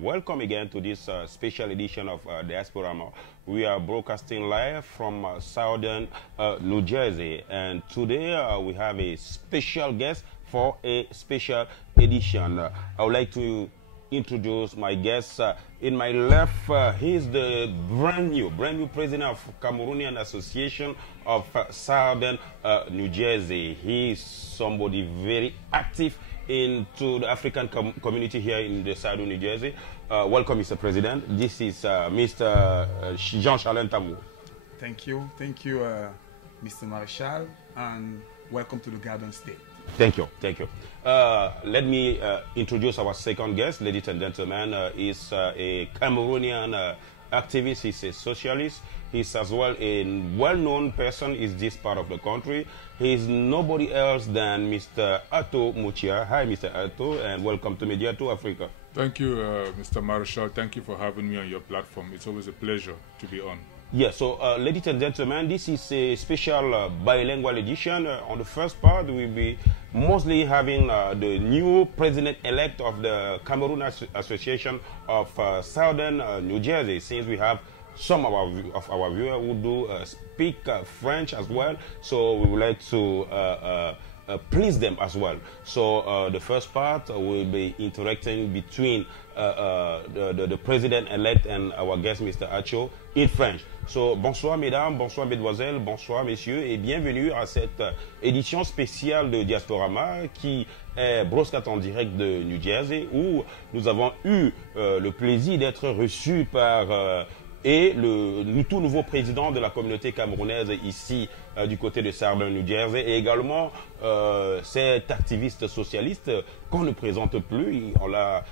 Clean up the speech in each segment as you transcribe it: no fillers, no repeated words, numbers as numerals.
Welcome again to this special edition of Diasporama. We are broadcasting live from southern New Jersey, and today we have a special guest for a special edition. I would like to introduce my guest. In my left, he's the brand new president of Cameroonian Association of Southern New Jersey. He's somebody very active into the African community here in the Southern New Jersey. Welcome, Mr. President. This is Mr. Jean-Charles Ntamou. Thank you, Mr. Marshall, and welcome to the Garden State. Thank you. Let me introduce our second guest, ladies and gentlemen. He's a Cameroonian activist. He's a socialist. He's as well a well-known person in this part of the country. He's nobody else than Mr. Ato Muchia. Hi, Mr. Ato, and welcome to Media 2 Africa. Thank you, Mr. Marshall. Thank you for having me on your platform. It's always a pleasure to be on. Yeah, so ladies and gentlemen, this is a special bilingual edition. On the first part, we'll be mostly having the new president-elect of the Cameroon Association of Southern New Jersey, since we have some of our viewers who do speak French as well, so we would like to please them as well. So the first part will be interacting between the president-elect and our guest, Mr. Acho, in French. So bonsoir mesdames, bonsoir mesdemoiselles, bonsoir messieurs et bienvenue à cette édition spéciale de Diasporama qui est broadcast en direct de New Jersey, où nous avons eu le plaisir d'être reçus par le tout nouveau président de la communauté camerounaise ici du côté de Southern New Jersey, et également cet activiste socialiste qu'on ne présente plus. On l'a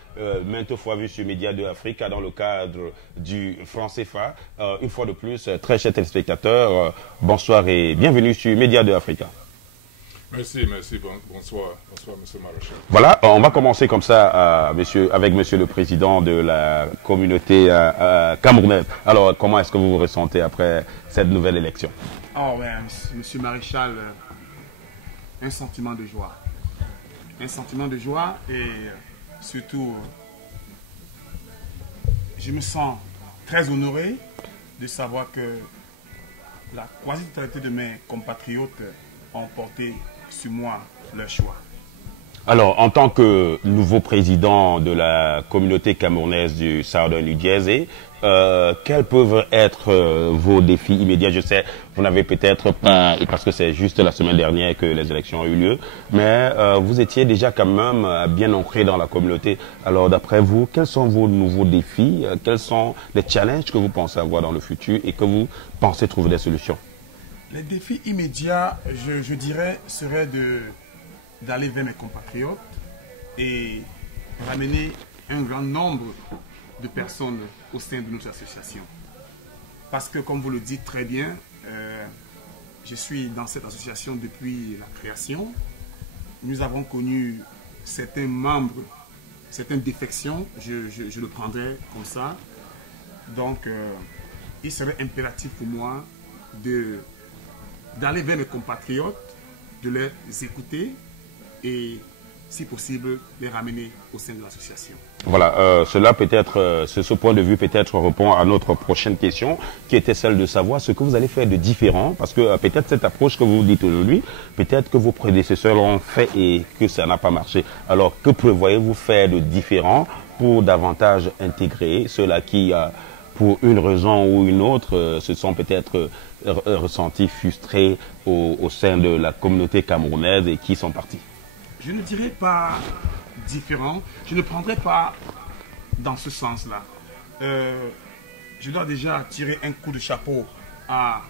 maintes fois vu sur Média 2 Africa dans le cadre du franc CFA. Une fois de plus, très chers téléspectateurs, bonsoir et bienvenue sur Média 2 Africa. Merci, bonsoir, Monsieur Marshall. Voilà, on va commencer comme ça avec Monsieur le Président de la communauté camerounaise. Alors, comment est-ce que vous vous ressentez après cette nouvelle élection? Oh, ouais, Monsieur Maréchal, un sentiment de joie. Un sentiment de joie et surtout, je me sens très honoré de savoir que la quasi-totalité de mes compatriotes ont porté sur moi leur choix. Alors, en tant que nouveau président de la communauté camerounaise du Southern New Jersey, quels peuvent être vos défis immédiats? Je sais, vous n'avez peut-être pas, parce que c'est juste la semaine dernière que les élections ont eu lieu, mais vous étiez déjà quand même bien ancré dans la communauté. Alors, d'après vous, quels sont vos nouveaux défis? Quels sont les challenges que vous pensez avoir dans le futur et que vous pensez trouver des solutions? Les défis immédiats, je dirais, seraient d'aller vers mes compatriotes et ramener un grand nombre de personnes au sein de notre association. Parce que, comme vous le dites très bien, je suis dans cette association depuis la création. Nous avons connu certains membres, certaines défections, je le prendrais comme ça. Donc, il serait impératif pour moi d'aller vers mes compatriotes, de les écouter et, si possible, les ramener au sein de l'association. Voilà, cela peut-être, ce point de vue peut-être répond à notre prochaine question, qui était celle de savoir ce que vous allez faire de différent, parce que peut-être cette approche que vous dites aujourd'hui, peut-être que vos prédécesseurs l'ont fait et que ça n'a pas marché. Alors, que prévoyez-vous faire de différent pour davantage intégrer ceux-là qui, pour une raison ou une autre, se sont peut-être ressentis frustrés au sein de la communauté camerounaise et qui sont partis? Je ne dirais pas différent, je ne prendrais pas dans ce sens-là. Je dois déjà tirer un coup de chapeau à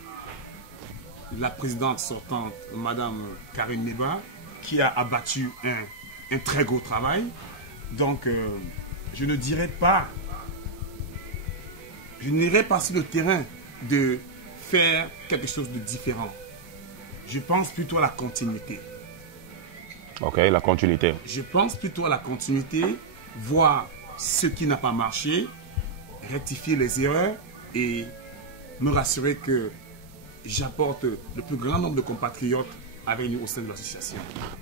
la présidente sortante, Madame Karine Neba, qui a abattu un très gros travail. Donc, je ne dirais pas, je n'irai pas sur le terrain de faire quelque chose de différent. Je pense plutôt à la continuité. Ok, la continuité. Je pense plutôt à la continuité, voir ce qui n'a pas marché, rectifier les erreurs et me rassurer que j'apporte le plus grand nombre de compatriotes avec nous au sein de l'association.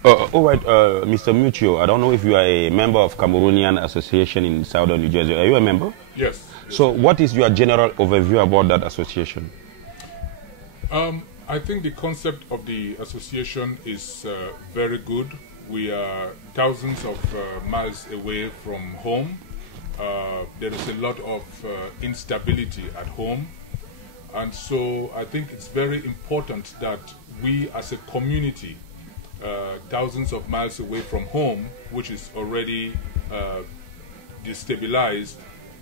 All right, Mr. Muchio, I don't know if you are a member of Cameroonian Association in Southern New Jersey. Are you a member? Yes. So what is your general overview about that association? I think the concept of the association is very good. We are thousands of miles away from home. There is a lot of instability at home. And so I think it's very important that we as a community, thousands of miles away from home, which is already destabilized,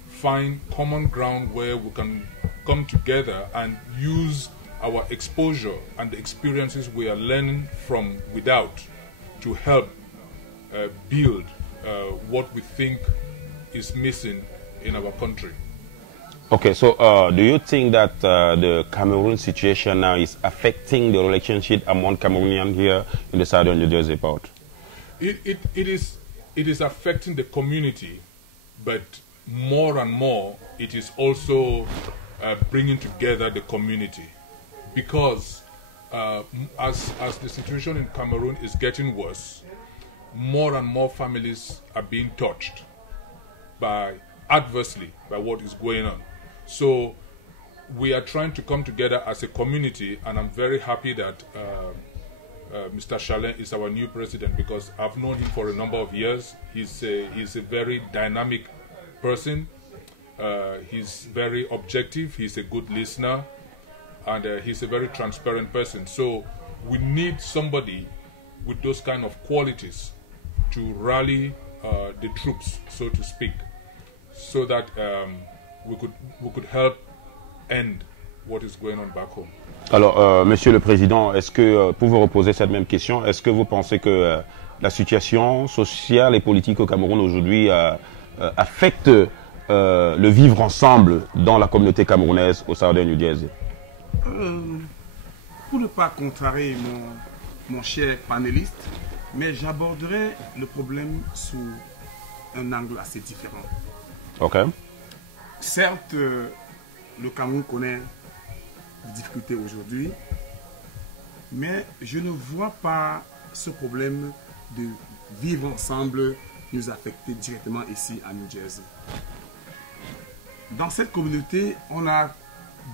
find common ground where we can come together and use our exposure and the experiences we are learning from without to help build what we think is missing in our country. Okay, so do you think that the Cameroon situation now is affecting the relationship among Cameroonians here in the southern New Jersey part? It is affecting the community, but more and more it is also bringing together the community, because as the situation in Cameroon is getting worse, more and more families are being touched adversely by what is going on. So we are trying to come together as a community, and I'm very happy that Mr. Chalen is our new president, because I've known him for a number of years. He's a very dynamic person. He's very objective. He's a good listener, and he's a very transparent person. So we need somebody with those kind of qualities to rally the troops, so to speak, so that we could help end what is going on back home. Alors, Monsieur le Président, est-ce que, pour vous reposer cette même question, est-ce que vous pensez que la situation sociale et politique au Cameroun aujourd'hui affecte le vivre ensemble dans la communauté camerounaise au Southern New Jersey? Pour ne pas contrarier mon cher panéliste, mais j'aborderai le problème sous un angle assez différent. Ok. Certes, le Cameroun connaît des difficultés aujourd'hui, mais je ne vois pas ce problème de vivre ensemble nous affecter directement ici à New Jersey. Dans cette communauté, on a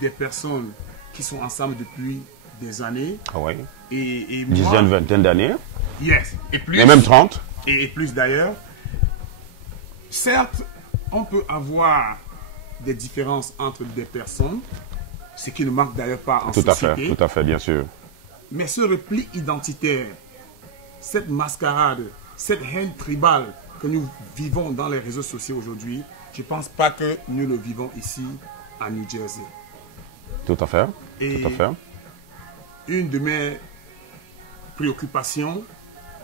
des personnes qui sont ensemble depuis des années. Ah ouais. Et dizaine, vingtaine d'années. Yes. Et plus. Et même 30. Et plus d'ailleurs. Certes, on peut avoir des différences entre des personnes, ce qui ne manque d'ailleurs pas en société. Tout à fait, bien sûr. Mais ce repli identitaire, cette mascarade, cette haine tribale que nous vivons dans les réseaux sociaux aujourd'hui, je ne pense pas que nous le vivons ici à New Jersey. Tout à fait. Et tout à fait. Une de mes préoccupations,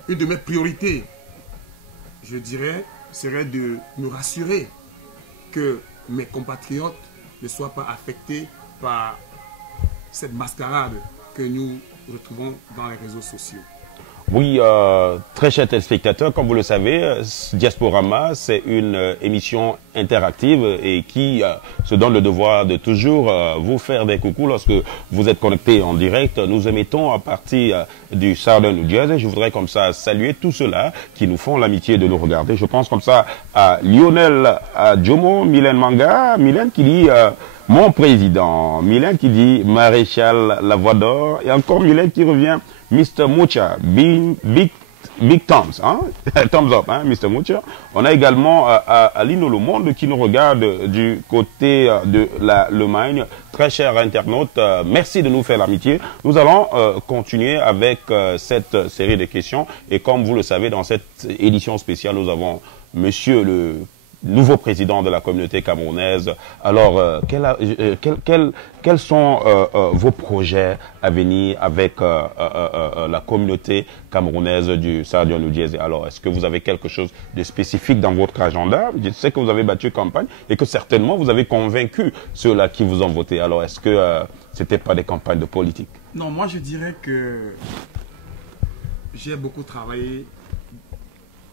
une de mes priorités, je dirais, serait de me rassurer que mes compatriotes ne soient pas affectés par cette mascarade que nous retrouvons dans les réseaux sociaux. Oui, très chers téléspectateurs, comme vous le savez, Diasporama, c'est une émission interactive et qui se donne le devoir de toujours vous faire des coucous lorsque vous êtes connectés en direct. Nous émettons à partir du Southern New Jersey. Je voudrais comme ça saluer tous ceux-là qui nous font l'amitié de nous regarder. Je pense comme ça à Lionel, à Jomo, Mylène Manga, Mylène qui dit... mon président, Mylène qui dit Maréchal La Voix d'Or, et encore Mylène qui revient, Mr. Mucha, Big Thumbs, hein? Thumbs up, hein, Mr. Mucha. On a également Alino Le Monde qui nous regarde du côté de la Lemagne. Très cher internaute, merci de nous faire l'amitié. Nous allons continuer avec cette série de questions, et comme vous le savez, dans cette édition spéciale, nous avons Monsieur le nouveau président de la communauté camerounaise. Alors, quels sont vos projets à venir avec la communauté camerounaise du Southern New Jersey? Alors, est-ce que vous avez quelque chose de spécifique dans votre agenda? Je sais que vous avez battu campagne et que certainement vous avez convaincu ceux-là qui vous ont voté. Alors, est-ce que ce n'était pas des campagnes de politique? Non, moi je dirais que j'ai beaucoup travaillé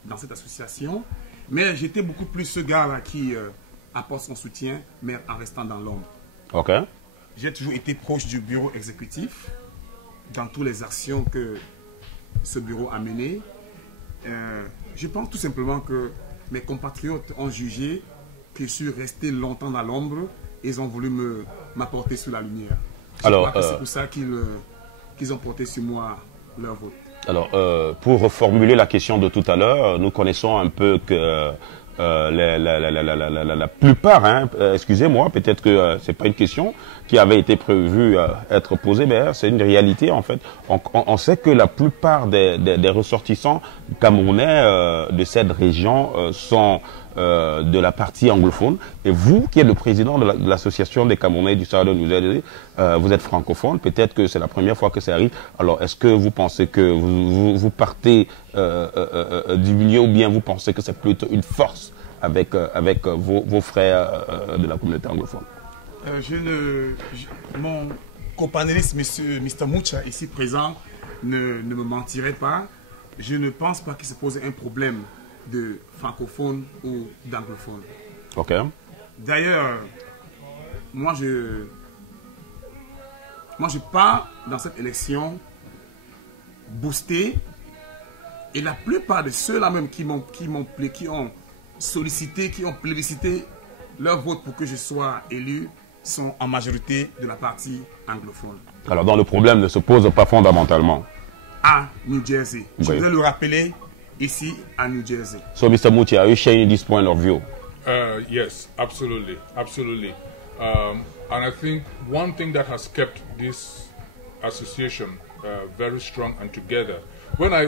dans cette association. Mais j'étais beaucoup plus ce gars-là qui apporte son soutien, mais en restant dans l'ombre. Ok. J'ai toujours été proche du bureau exécutif dans toutes les actions que ce bureau a menées. Je pense tout simplement que mes compatriotes ont jugé que je suis resté longtemps dans l'ombre et ils ont voulu m'apporter sur la lumière. Alors, c'est pour ça qu'ils ont porté sur moi leur vote. Alors, pour reformuler la question de tout à l'heure, nous connaissons un peu que la plupart, hein, excusez-moi, peut-être que c'est pas une question qui avait été prévue être posée, mais c'est une réalité en fait. On sait que la plupart des ressortissants camerounais de cette région sont de la partie anglophone. Et vous, qui êtes le président de l'association des Camerounais du Sahara, vous êtes francophone. Peut-être que c'est la première fois que ça arrive. Alors, est-ce que vous pensez que vous partez du milieu, ou bien vous pensez que c'est plutôt une force avec vos frères de la communauté anglophone? Mon copanéliste, Mr. Moucha, ici présent, ne me mentirait pas. Je ne pense pas qu'il se pose un problème de francophone ou d'anglophone. Ok. D'ailleurs, moi je pars dans cette élection boosté, et la plupart de ceux-là même qui ont sollicité, qui ont plébiscité leur vote pour que je sois élu, sont en majorité de la partie anglophone. Alors, donc le problème ne se pose pas fondamentalement à New Jersey. Oui. Je voudrais le rappeler, ici à New Jersey. So, Mr. Mouti, are you sharing this point of view? Yes, absolutely, absolutely. And I think one thing that has kept this association very strong and together. When I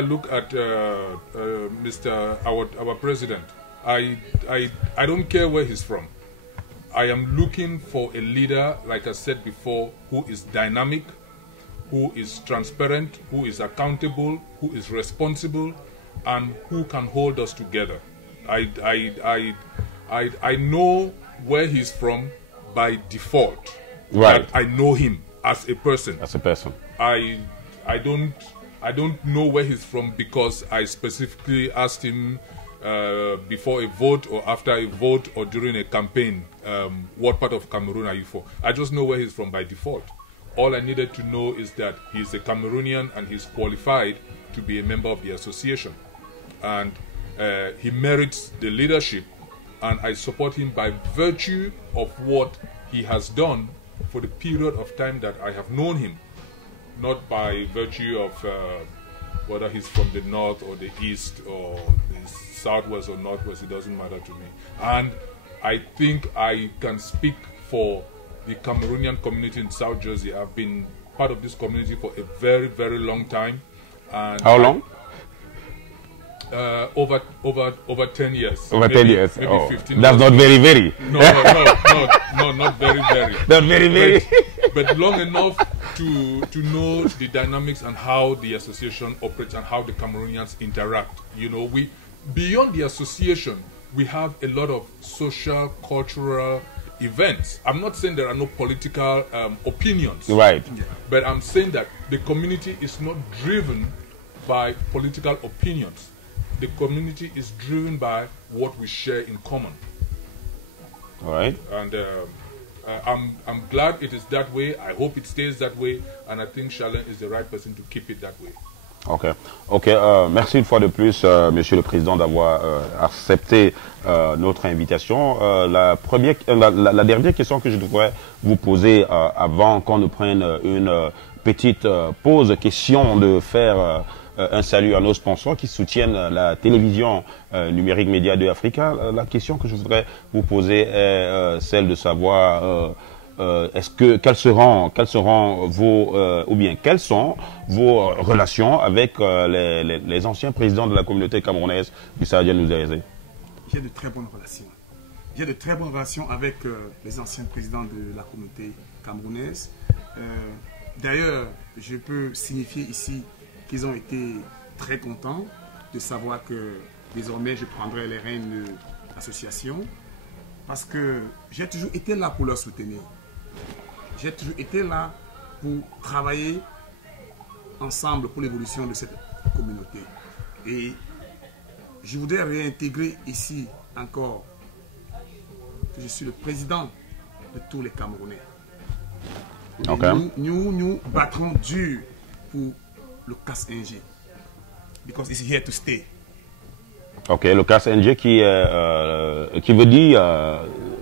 look at our president, I don't care where he's from. I am looking for a leader, like I said before, who is dynamic, who is transparent, who is accountable, who is responsible, and who can hold us together. I know where he's from by default. Right. I know him as a person. As a person. I don't know where he's from because I specifically asked him before a vote or after a vote or during a campaign, what part of Cameroon are you for? I just know where he's from by default. All I needed to know is that he's a Cameroonian and he's qualified to be a member of the association. And he merits the leadership, and I support him by virtue of what he has done for the period of time that I have known him, not by virtue of whether he's from the north or the east or the southwest or northwest. It doesn't matter to me. And I think I can speak for the Cameroonian community in South Jersey. I've been part of this community for a very, very long time. And how long? Over 10 years. Over 10 years. Maybe oh, 15 that's years. not very, very. No, not very, very. Not very, very. But long enough to know the dynamics and how the association operates and how the Cameroonians interact. You know, beyond the association, we have a lot of social, cultural events. I'm not saying there are no political opinions. Right. But I'm saying that the community is not driven by political opinions. The community is driven by what we share in common. All right. And I'm glad it is that way. I hope it stays that way. And I think Charlene is the right person to keep it that way. Ok. Merci une fois de plus, Monsieur le Président, d'avoir accepté notre invitation. La dernière question que je devrais vous poser avant qu'on ne prenne une petite pause, question de faire un salut à nos sponsors qui soutiennent la télévision numérique Média 2 Africa. La question que je voudrais vous poser est celle de savoir quelles seront vos ou bien quelles sont vos relations avec les anciens présidents de la communauté camerounaise du Sahara New Jersey? J'ai de très bonnes relations. J'ai de très bonnes relations avec les anciens présidents de la communauté camerounaise. D'ailleurs, je peux signifier ici qu'ils ont été très contents de savoir que désormais je prendrai les rênes de l'association, parce que j'ai toujours été là pour leur soutenir. J'ai toujours été là pour travailler ensemble pour l'évolution de cette communauté. Et je voudrais réintégrer ici encore que je suis le président de tous les Camerounais. Okay. Nous battrons dur pour le CAS-NG, because it's here to stay. Ok, le CAS-NG qui veut dire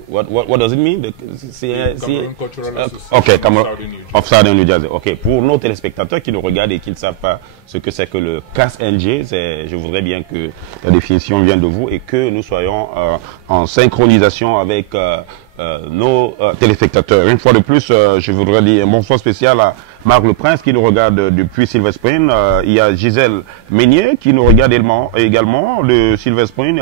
what does it mean? Cameroon Cultural Association Ok, Cameroon of Southern New Jersey. of Southern New Jersey. Ok, pour nos téléspectateurs qui nous regardent et qui ne savent pas ce que c'est que le CAS-NG, je voudrais bien que la définition vienne de vous et que nous soyons en synchronisation avec nos téléspectateurs. Une fois de plus, je voudrais dire un bonsoir spécial à Marc Le Prince qui nous regarde depuis Silver Spring. Il y a Gisèle Meignier qui nous regarde également de Silver Spring.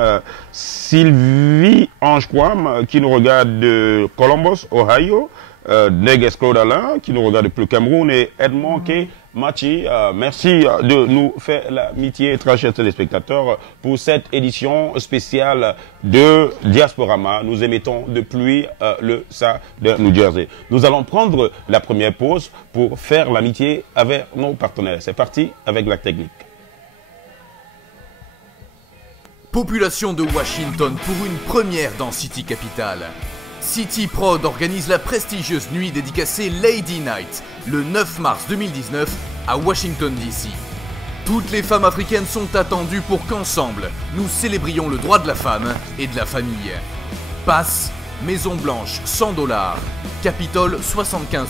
Sylvie Ange-Quam qui nous regarde de Columbus, Ohio. Neges Claude Alain qui nous regarde depuis le Cameroun et Edmond K. Machi, merci de nous faire l'amitié, très chers téléspectateurs, pour cette édition spéciale de Diasporama. Nous émettons depuis le SA de New Jersey. Nous allons prendre la première pause pour faire l'amitié avec nos partenaires. C'est parti avec la technique. Population de Washington pour une première dans City Capital. City Prod organise la prestigieuse nuit dédicacée Lady Night le 9 mars 2019 à Washington DC. Toutes les femmes africaines sont attendues pour qu'ensemble, nous célébrions le droit de la femme et de la famille. Passe, Maison Blanche $100, Capitole $75,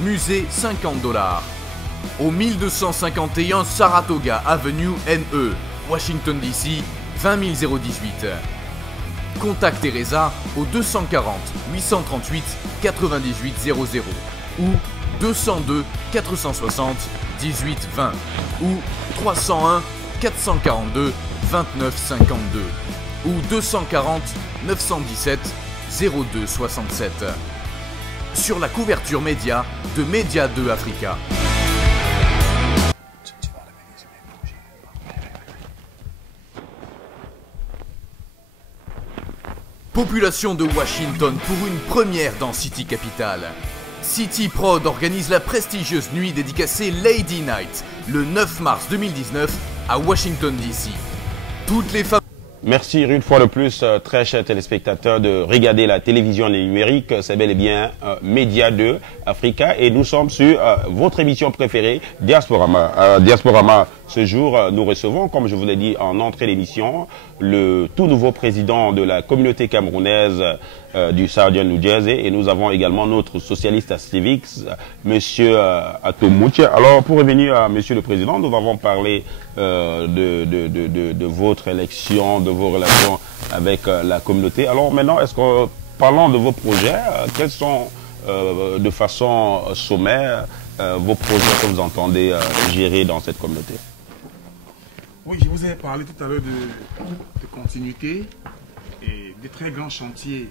Musée $50. Au 1251 Saratoga Avenue NE, Washington DC, 20 018. Contacte Teresa au 240 838 98 00 ou 202 460 18 20 ou 301 442 29 52 ou 240 917 02 67. Sur la couverture média de Média 2 Africa. Population de Washington pour une première dans City Capital. City Prod organise la prestigieuse nuit dédicacée Lady Night le 9 mars 2019 à Washington DC. Toutes les femmes... Merci une fois de plus, très chers téléspectateurs, de regarder la télévision numérique. C'est bel et bien Média 2 Africa et nous sommes sur votre émission préférée, Diasporama. Diasporama, ce jour, nous recevons, comme je vous l'ai dit en entrée d'émission, le tout nouveau président de la communauté camerounaise du Southern New Jersey et nous avons également notre socialiste à Civics, Monsieur Atomouche. Alors, pour revenir à Monsieur le Président, nous avons parlé de votre élection, de vos relations avec la communauté. Alors maintenant, est-ce que, parlons de vos projets, quels sont de façon sommaire vos projets que vous entendez gérer dans cette communauté? Oui, je vous ai parlé tout à l'heure de continuité et des très grands chantiers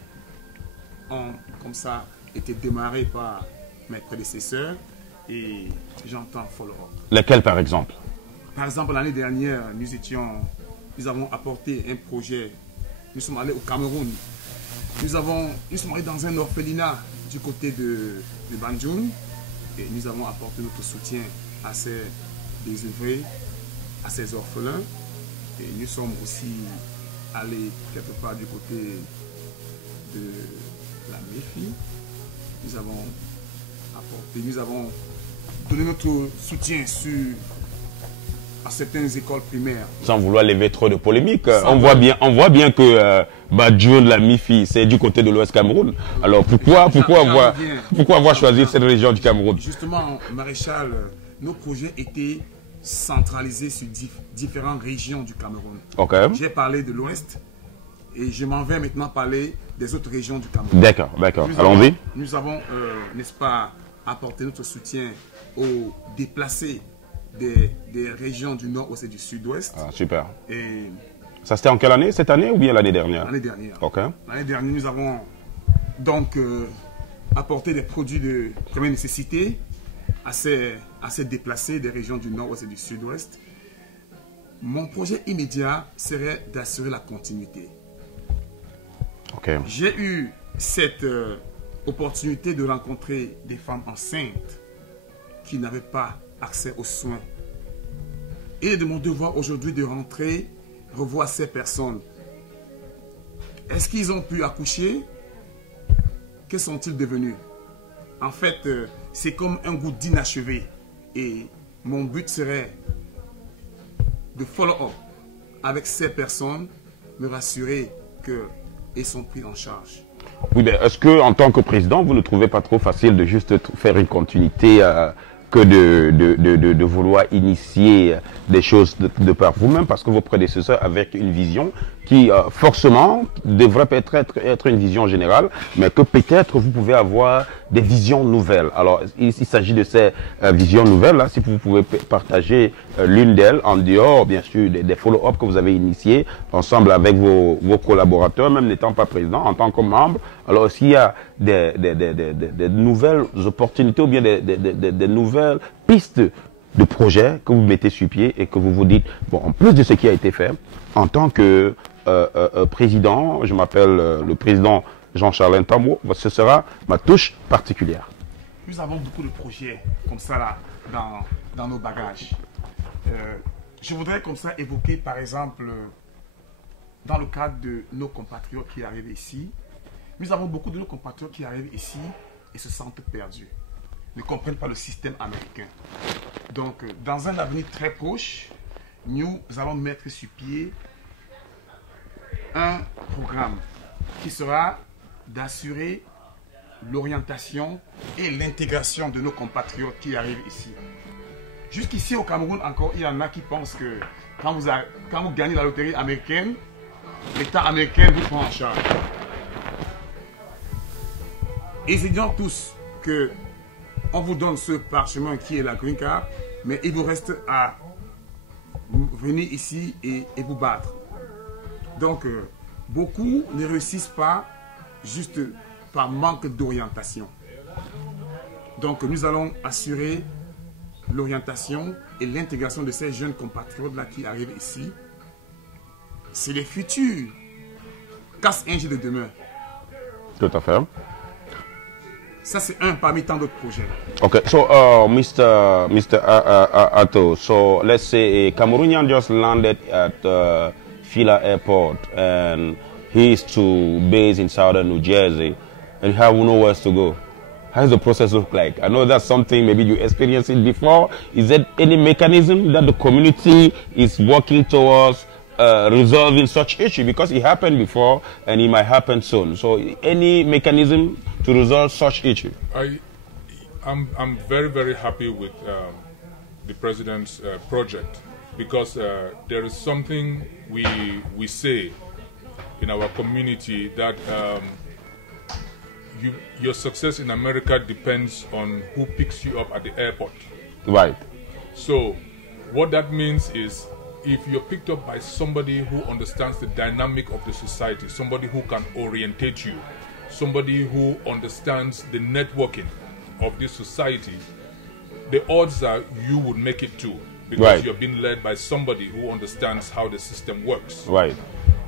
ont comme ça été démarrés par mes prédécesseurs et j'entends follow-up. Lesquels par exemple? Par exemple, l'année dernière, nous avons apporté un projet, nous sommes allés au Cameroun, nous sommes allés dans un orphelinat du côté de Banjul et nous avons apporté notre soutien à ces désœuvrés, à ces orphelins et nous sommes aussi allés quelque part du côté de la MEFI. Nous avons donné notre soutien à certaines écoles primaires. Sans vouloir lever trop de polémiques, on voit bien que Banjul, la MIFI, c'est du côté de l'Ouest Cameroun. Alors pourquoi avoir choisi cette région du Cameroun? Justement, Maréchal, nos projets étaient centralisés sur différentes régions du Cameroun. Okay. J'ai parlé de l'Ouest et je m'en vais maintenant parler des autres régions du Cameroun. D'accord. Allons-y. Nous avons, n'est-ce pas, apporté notre soutien aux déplacés des régions du Nord-Ouest et du Sud-Ouest. Ah, super. Et ça c'était en quelle année? Cette année ou bien l'année dernière? L'année dernière. Ok. L'année dernière, nous avons donc apporté des produits de première nécessité à ces déplacés des régions du Nord-Ouest et du Sud-Ouest. Mon projet immédiat serait d'assurer la continuité. Okay. J'ai eu cette opportunité de rencontrer des femmes enceintes qui n'avaient pas accès aux soins. Et de mon devoir aujourd'hui de rentrer, revoir ces personnes. Est-ce qu'ils ont pu accoucher? Que sont-ils devenus? En fait, c'est comme un goût d'inachevé. Et mon but serait de follow-up avec ces personnes, me rassurer qu'ils sont pris en charge. Oui, mais est-ce que en tant que président, vous ne trouvez pas trop facile de juste faire une continuité que de vouloir initier des choses de par vous-même, parce que vos prédécesseurs avaient une vision qui forcément devrait peut-être être une vision générale, mais que peut-être vous pouvez avoir des visions nouvelles. Alors, il s'agit de ces visions nouvelles-là, si vous pouvez partager l'une d'elles, en dehors, bien sûr, des follow-up que vous avez initiés ensemble avec vos collaborateurs, même n'étant pas président, en tant que membre. Alors, s'il y a des nouvelles opportunités ou bien des nouvelles pistes de projets que vous mettez sur pied et que vous vous dites, bon, en plus de ce qui a été fait, en tant que président, je m'appelle le président Jean-Charles Ntambo, ce sera ma touche particulière. Nous avons beaucoup de projets comme ça là, dans nos bagages. Je voudrais comme ça évoquer par exemple, dans le cadre de nos compatriotes qui arrivent ici, nous avons beaucoup de nos compatriotes qui arrivent ici et se sentent perdus, ne comprennent pas le système américain. Donc, dans un avenir très proche, nous allons mettre sur pied un programme qui sera d'assurer l'orientation et l'intégration de nos compatriotes qui arrivent ici. Jusqu'ici au Cameroun encore, il y en a qui pensent que quand vous gagnez la loterie américaine, l'État américain vous prend en charge. Ils ignorent tous que on vous donne ce parchemin qui est la green card, mais il vous reste à venir ici et vous battre. Donc, beaucoup ne réussissent pas juste par manque d'orientation. Donc, nous allons assurer l'orientation et l'intégration de ces jeunes compatriotes-là qui arrivent ici. C'est les futurs casse-ingés de demain. Tout à fait. Ça, c'est un parmi tant d'autres projets. Okay, so Mr. Atto, so let's say a Cameroonian just landed at Fila Airport and he is to base in southern New Jersey and you have nowhere to go. How does the process look like? I know that's something maybe you experienced it before. Is there any mechanism that the community is working towards resolving such issue? Because it happened before and it might happen soon. So any mechanism to resolve such issue? I'm very, very happy with the president's project, because there is something we say in our community that your success in America depends on who picks you up at the airport. Right. So what that means is, if you're picked up by somebody who understands the dynamic of the society, somebody who can orientate you, somebody who understands the networking of this society, the odds are you would make it too, because right. you're being led by somebody who understands how the system works. Right.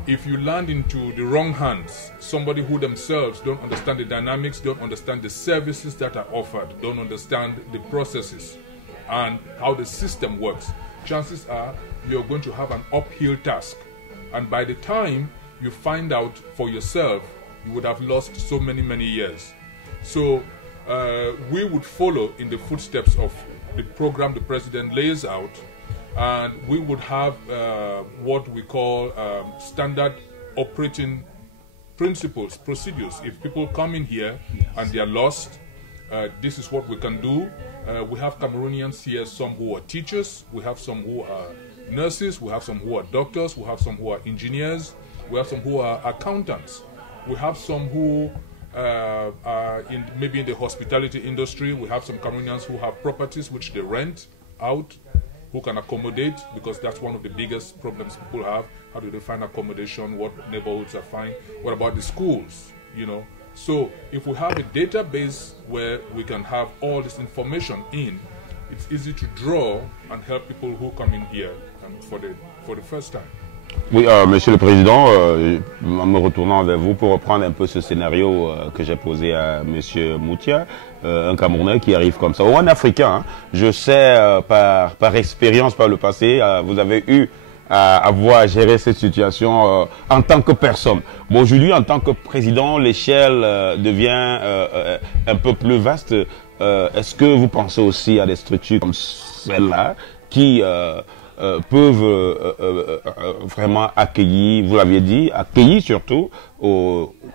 If you land into the wrong hands, somebody who themselves don't understand the dynamics, don't understand the services that are offered, don't understand the processes and how the system works, chances are you're going to have an uphill task. And by the time you find out for yourself, you would have lost so many, many years. So we would follow in the footsteps of the program the president lays out, and we would have what we call standard operating principles, procedures. If people come in here and they are lost, this is what we can do. We have Cameroonians here, some who are teachers, we have some who are nurses, we have some who are doctors, we have some who are engineers, we have some who are accountants, we have some who are maybe in the hospitality industry, we have some Cameroonians who have properties which they rent out, who can accommodate, because that's one of the biggest problems people have. How do they find accommodation? What neighborhoods are fine? What about the schools? You know, so if we have a database where we can have all this information in, it's easy to draw and help people who come in here for the first time. Oui, Monsieur le Président, en me retournant vers vous pour reprendre un peu ce scénario que j'ai posé à Monsieur Moutia, un Camerounais qui arrive comme ça, ou un Africain. Hein. Je sais par expérience, par le passé, vous avez eu à avoir géré cette situation en tant que personne. Bon, aujourd'hui, en tant que président, l'échelle devient un peu plus vaste. Est-ce que vous pensez aussi à des structures comme celle-là qui vraiment accueillir, vous l'aviez dit, accueillir surtout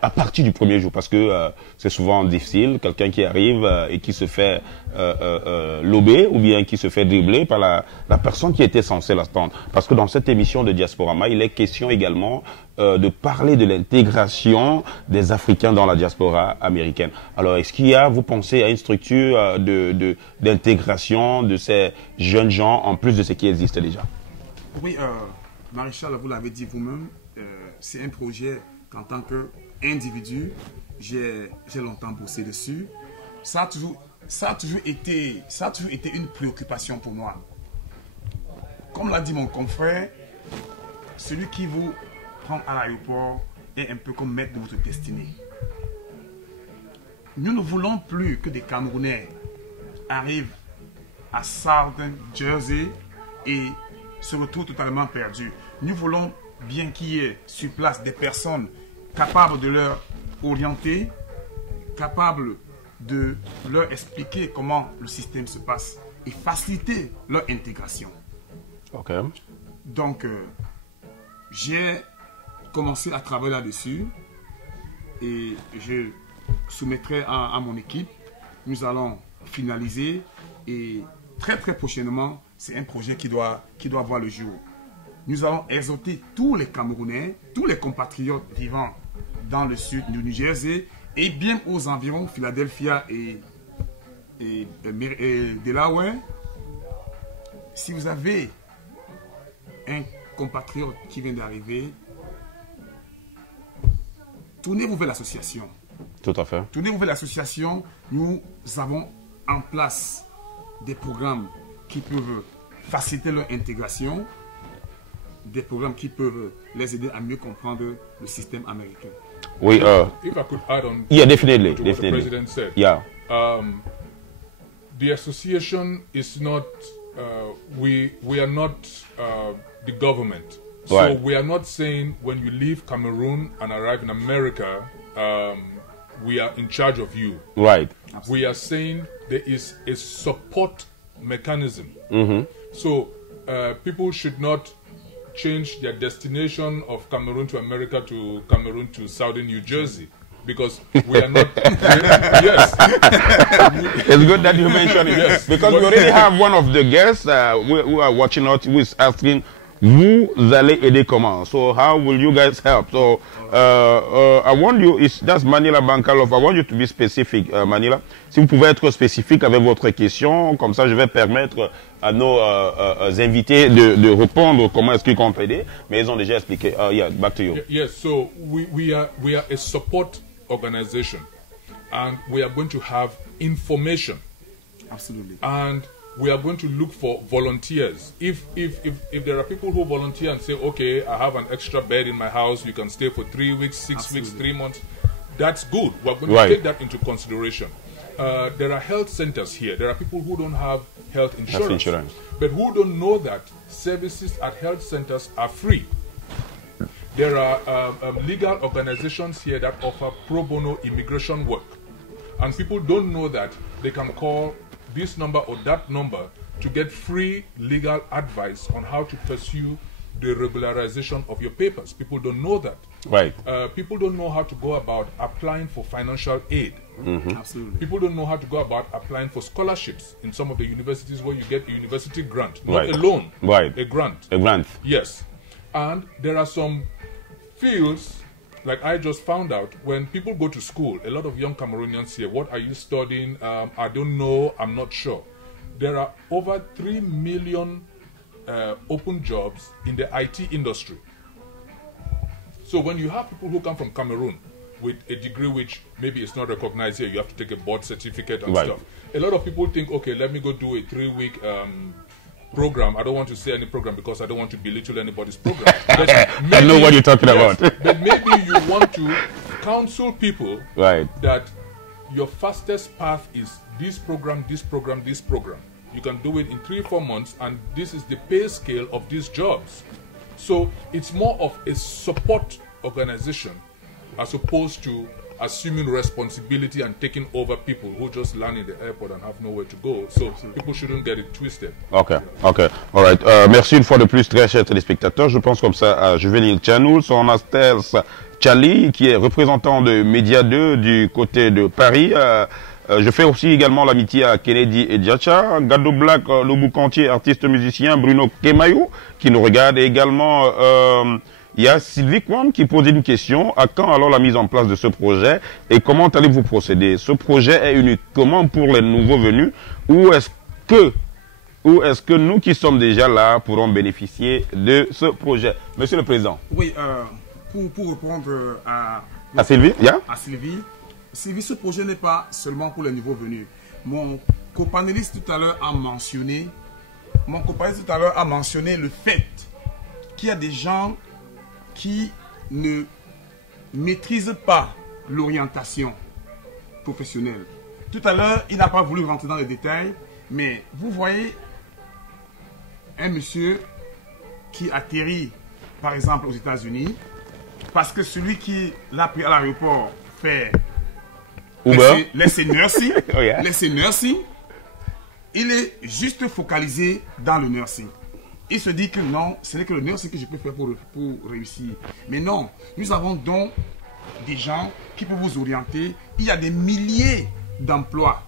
à partir du premier jour, parce que c'est souvent difficile, quelqu'un qui arrive et qui se fait lober ou bien qui se fait dribbler par la personne qui était censée l'attendre. Parce que dans cette émission de Diasporama, il est question également de parler de l'intégration des Africains dans la diaspora américaine. Alors, est-ce qu'il y a, vous pensez, à une structure d'intégration de ces jeunes gens en plus de ce qui existe déjà? Oui, Maréchal, vous l'avez dit vous-même, c'est un projet qu'en tant qu'individu, j'ai longtemps bossé dessus. Ça a toujours été une préoccupation pour moi. Comme l'a dit mon confrère, celui qui vous prend à l'aéroport est un peu comme maître de votre destinée. Nous ne voulons plus que des Camerounais arrivent à Southern Jersey et se retrouvent totalement perdus. Nous voulons bien qu'il y ait sur place des personnes capables de leur orienter, capables de leur expliquer comment le système se passe et faciliter leur intégration. Ok. Donc, j'ai commencé à travailler là-dessus et je soumettrai à mon équipe. Nous allons finaliser et très prochainement, c'est un projet qui doit voir le jour. Nous allons exhorter tous les Camerounais, tous les compatriotes vivant dans le sud du New Jersey et bien aux environs, Philadelphia et Delaware. Si vous avez un compatriote qui vient d'arriver, tournez-vous vers l'association. Tout à fait. Tournez-vous vers l'association. Nous avons en place des programmes qui peuvent faciliter leur intégration, des programmes qui peuvent les aider à mieux comprendre le système américain. Oui, if I could add on yeah, definitely, to what the definitely. President said. Yeah. The association is not, we are not the government. So Right. we are not saying when you leave Cameroon and arrive in America, we are in charge of you. Right. We are saying there is a support mechanism. So people should not change their destination of Cameroon to America to Cameroon to Southern New Jersey, because we are not. Yes, It's good that you mentioned it. Yes. Because we already have one of the guests who are watching us who is asking, vous allez aider comment? So how will you guys help? So I want you, that's Manila Bankalov, I want you to be specific, Manila. Si vous pouvez être spécifique avec votre question, comme ça je vais permettre à nos invités de répondre comment est-ce qu'ils comptent aider, mais ils ont déjà expliqué. Yeah, back to you. yes. So we are a support organization, and we are going to have information, Absolutely. and we are going to look for volunteers. If there are people who volunteer and say, okay, I have an extra bed in my house, you can stay for 3 weeks, 6 weeks, 3 months, that's good. We're going Right. to take that into consideration. There are health centers here. There are people who don't have health insurance, but who don't know that services at health centers are free. There are legal organizations here that offer pro bono immigration work, and people don't know that they can call this number or that number to get free legal advice on how to pursue the regularization of your papers. People don't know that. Right. People don't know how to go about applying for financial aid. Absolutely. People don't know how to go about applying for scholarships in some of the universities where you get a university grant, not Right. a loan, Right. a grant. A grant. Yes. And there are some fields, like I just found out, when people go to school, a lot of young Cameroonians say, what are you studying? I don't know, I'm not sure. There are over 3 million open jobs in the IT industry. So when you have people who come from Cameroon with a degree which maybe it's not recognized here, you have to take a board certificate and Right. stuff. A lot of people think, okay, let me go do a 3-week program. I don't want to say any program because I don't want to belittle anybody's program. But I know what you're talking about. But maybe you want to counsel people Right. that your fastest path is this program, this program, this program. You can do it in 3-4 months, and this is the pay scale of these jobs. So it's more of a support organization as opposed to assuming responsibility and taking over people who just land in the airport and have nowhere to go. So people shouldn't get it twisted. Ok, ok. All right. Merci une fois de plus, très chers téléspectateurs. Je pense comme ça à Juvenile Channel, son Astels Charlie, qui est représentant de Média 2 du côté de Paris. Je fais aussi également l'amitié à Kennedy Edjacha, Gado Black, Lobu Cantier, artiste musicien, Bruno Kemayou, qui nous regarde. Et également, il y a Sylvie Kwan qui pose une question. À quand alors la mise en place de ce projet et comment allez-vous procéder? Ce projet est uniquement pour les nouveaux venus ou est-ce que nous qui sommes déjà là pourrons bénéficier de ce projet? Monsieur le Président. Oui, pour répondre à Sylvie, à Sylvie, ce projet n'est pas seulement pour les nouveaux venus. Mon copanéliste tout à l'heure a mentionné le fait qu'il y a des gens qui ne maîtrisent pas l'orientation professionnelle. Tout à l'heure, il n'a pas voulu rentrer dans les détails, mais vous voyez un monsieur qui atterrit, par exemple, aux États-Unis, parce que celui qui l'a pris à l'aéroport fait laisser nursing, Oh yeah. nursing, il est juste focalisé dans le nursing. Il se dit que non, ce n'est que le nursing que je peux faire pour réussir. Mais non, nous avons donc des gens qui peuvent vous orienter. Il y a des milliers d'emplois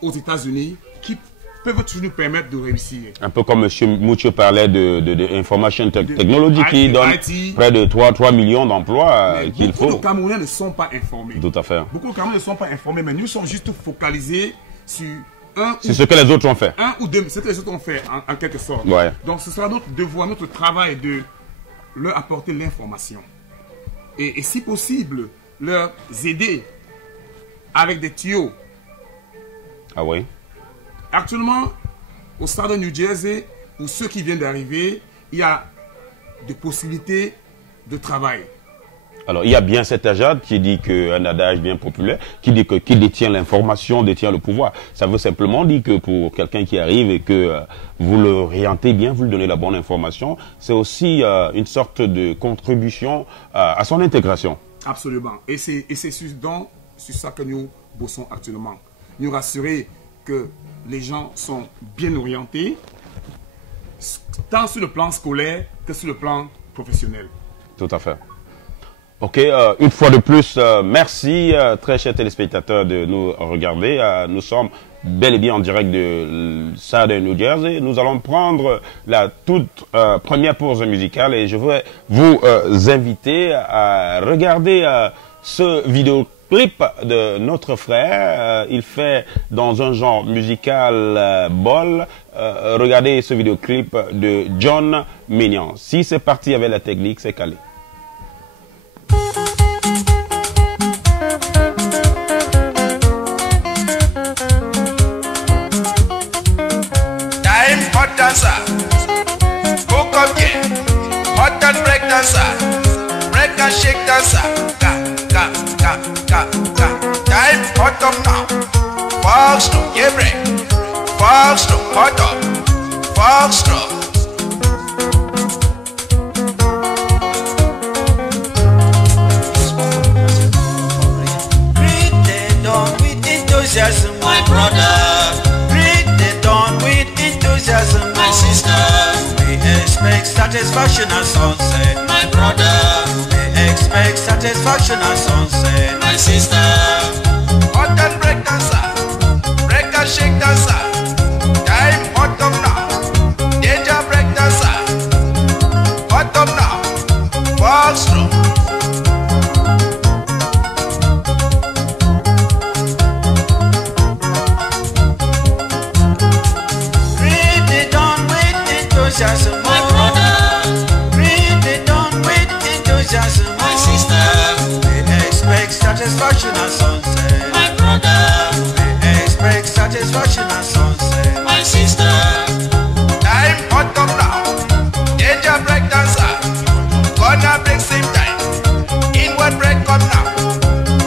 aux États-Unis qui peuvent toujours nous permettre de réussir. Un peu comme M. Moucho parlait de Information Technology qui donne près de 3 millions d'emplois qu'il faut. Beaucoup de Camerounais ne sont pas informés. Tout à fait. Beaucoup de Camerounais ne sont pas informés, mais nous sommes juste focalisés sur c'est ce que les autres ont fait. Un ou deux, ce que les autres ont fait en quelque sorte. Ouais. Donc ce sera notre devoir, notre travail de leur apporter l'information. Et si possible, leur aider avec des tuyaux. Ah oui. Actuellement, au stade de New Jersey, pour ceux qui viennent d'arriver, il y a des possibilités de travail. Alors, il y a bien cet adage qui dit qu'un adage bien populaire, qui dit que qui détient l'information détient le pouvoir. Ça veut simplement dire que pour quelqu'un qui arrive et que vous le orientez bien, vous lui donnez la bonne information, c'est aussi une sorte de contribution à son intégration. Absolument. Et c'est sur ça que nous bossons actuellement. Nous rassurer que les gens sont bien orientés, tant sur le plan scolaire que sur le plan professionnel. Tout à fait. Ok, une fois de plus, merci très chers téléspectateurs de nous regarder. Nous sommes bel et bien en direct de Southern New Jersey. Nous allons prendre la toute première pause musicale et je vais vous inviter à regarder ce vidéoclip de notre frère. Il fait dans un genre musical bol. Regardez ce vidéoclip de John Mignon. Si c'est parti avec la technique, c'est calé. Hot dancer, hook up game, hot and break dancer, break and shake dancer, ga. Time hot up now, foxtrot, yeah break, foxtrot, hot up, foxtrot. Breathe it on with enthusiasm, my brother. My sister, we expect satisfaction and sunset. My brother, we expect satisfaction and sunset. My sister, hot and break dancer, break and shake dancer. Time hot up now, danger break dancer. Hot up now, foxtrot. My brother, breathe it on with enthusiasm. My sister, we expect satisfaction and sunset. My brother, we expect satisfaction and sunset. My sister, time hot up now, danger break dancer. Gonna break same time, inward break come now,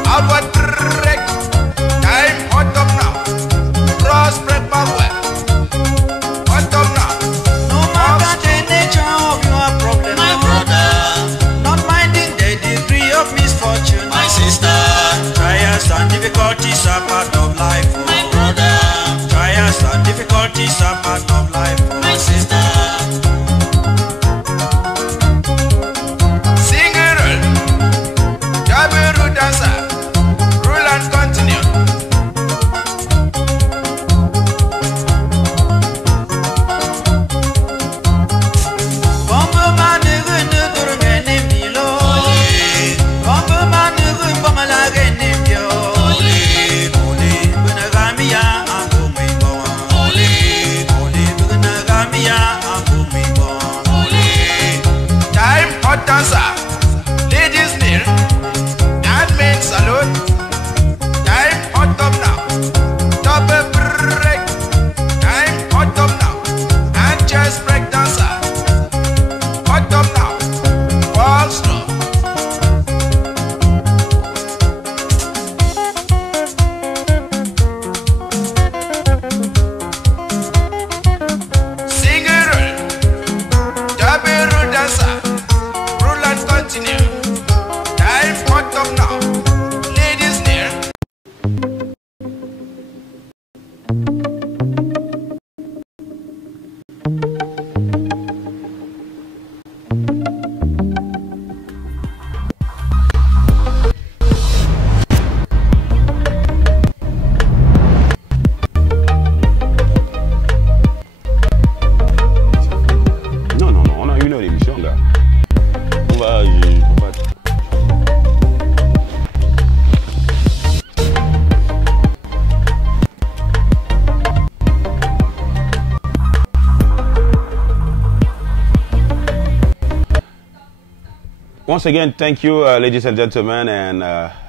outward break. Time hot up now, cross break backward. Hot up now. Misfortune, my sister, trials dancer, ladies kneel, and men salute. Time hot up now, double break. Time hot up now, and just break dancer. Hot up now, fall slow. Once again, thank you, ladies and gentlemen, and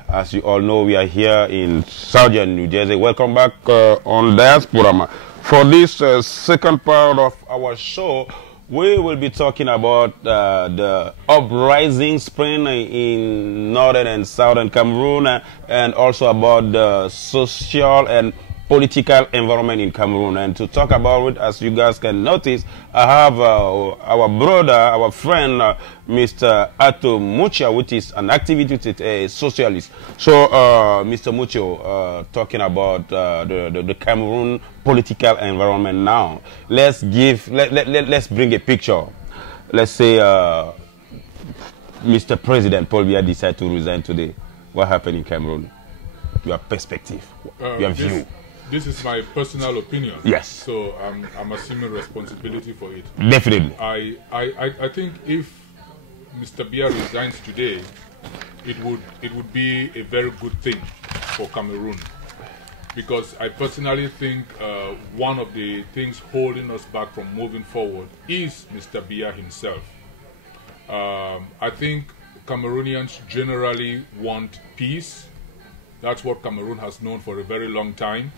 as you all know, we are here in Southern New Jersey. Welcome back on Diaspora. For this second part of our show, we will be talking about the uprising spring in northern and southern Cameroon, and also about the social and political environment in Cameroon. And to talk about it, as you guys can notice, I have our brother, our friend, Mr. Ato Mucha, which is an activist, a socialist. So, Mr. Mucho, talking about the Cameroon political environment now. Let's bring a picture. Let's say Mr. President Paul Biya decided to resign today. What happened in Cameroon? Your perspective, your view. This is my personal opinion. Yes. So I'm assuming responsibility for it. Definitely. I think if Mr. Biya resigns today, it would be a very good thing for Cameroon, because I personally think one of the things holding us back from moving forward is Mr. Biya himself. I think Cameroonians generally want peace. That's what Cameroon has known for a very long time.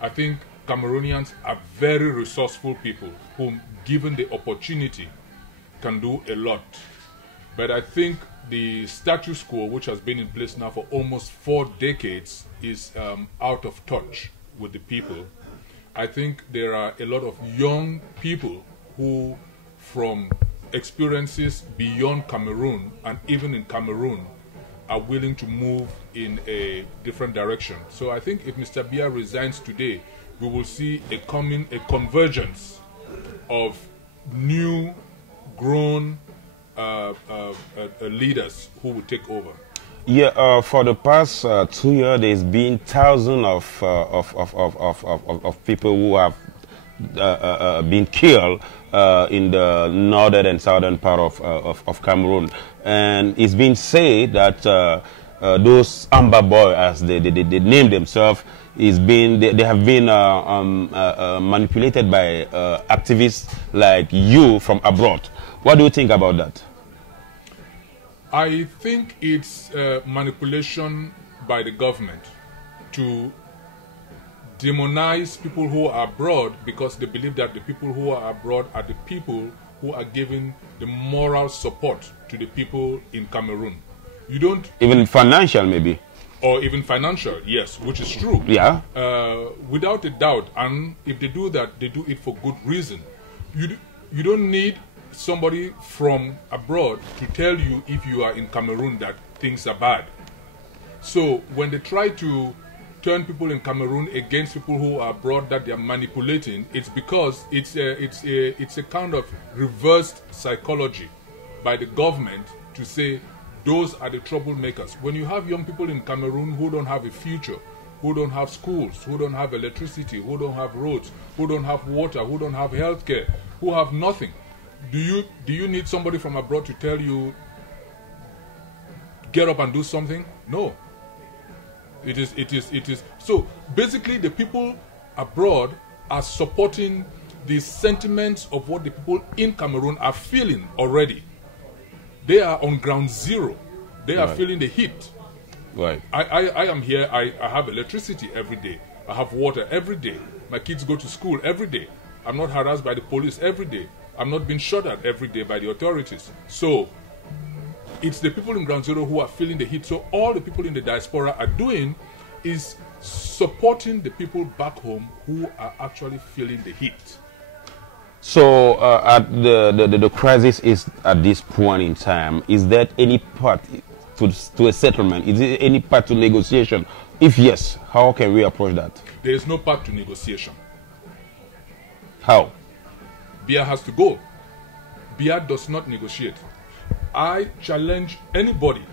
I think Cameroonians are very resourceful people whom, given the opportunity, can do a lot. But I think the status quo, which has been in place now for almost 4 decades, is out of touch with the people. I think there are a lot of young people who, from experiences beyond Cameroon and even in Cameroon, are willing to move in a different direction. So I think if Mr. Biya resigns today, we will see a convergence of new, grown leaders who will take over. Yeah, for the past 2 years, there's been thousands of people who have been killed in the northern and southern part of Cameroon, and it's been said that those Amba Boy, as they name themselves, they have been manipulated by activists like you from abroad. What do you think about that? I think it's manipulation by the government to demonize people who are abroad, because they believe that the people who are abroad are the people who are giving the moral support to the people in Cameroon. You don't... Even financial, maybe. Or even financial, yes, which is true. Yeah. Without a doubt, and if they do that, they do it for good reason. You don't need somebody from abroad to tell you, if you are in Cameroon, that things are bad. So when they try to turn people in Cameroon against people who are abroad that they are manipulating, it's because it's a kind of reversed psychology by the government to say those are the troublemakers. When you have young people in Cameroon who don't have a future, who don't have schools, who don't have electricity, who don't have roads, who don't have water, who don't have healthcare, who have nothing, do you need somebody from abroad to tell you, get up and do something? No. It is. So basically the people abroad are supporting the sentiments of what the people in Cameroon are feeling already. They are on ground zero. They are Right. feeling the heat. Right. I am here. I have electricity every day. I have water every day. My kids go to school every day. I'm not harassed by the police every day. I'm not being shot at every day by the authorities. So it's the people in ground zero who are feeling the heat. So all the people in the diaspora are doing is supporting the people back home who are actually feeling the heat. So at the crisis is at this point in time, is there any part to a settlement? Is there any part to negotiation? If yes, how can we approach that? There is no path to negotiation. How? Biya has to go. Biya does not negotiate. I challenge anybody